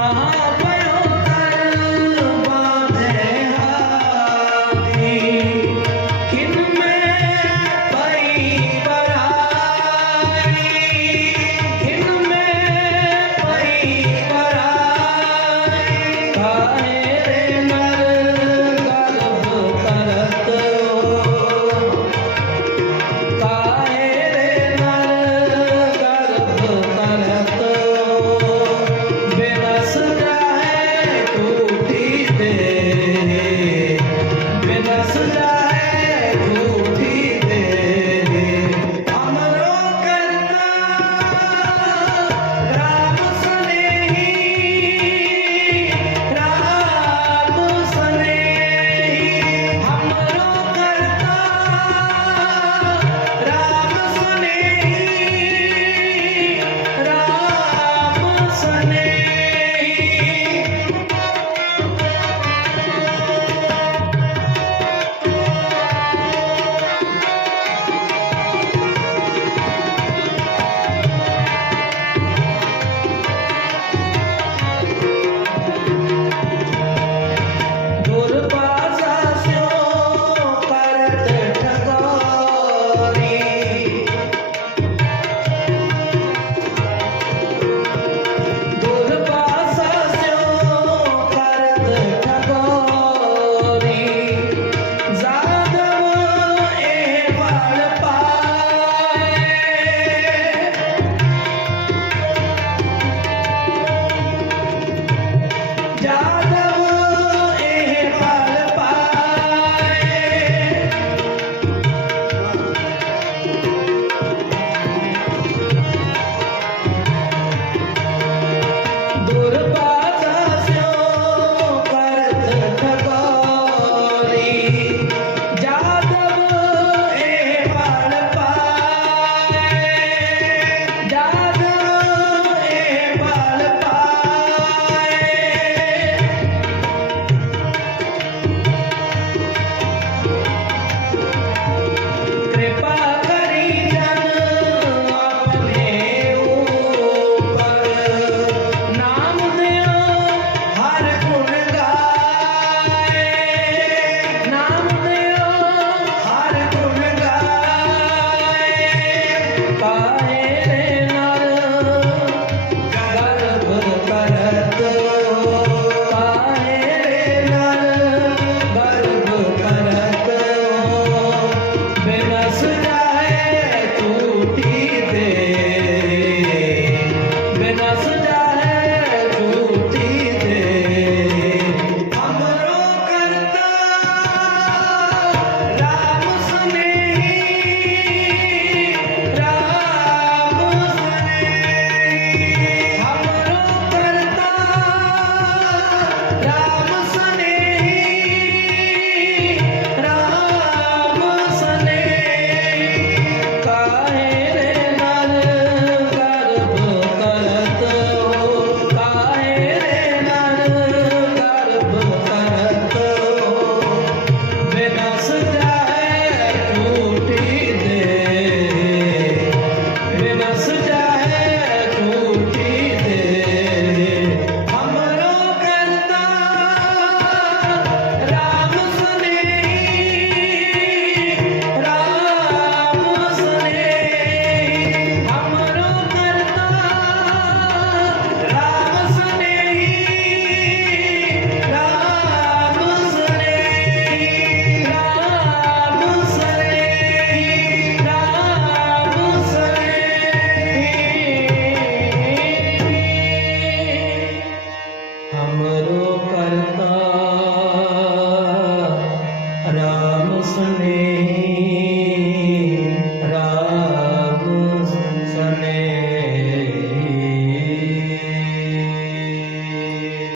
ಸಹ Blessed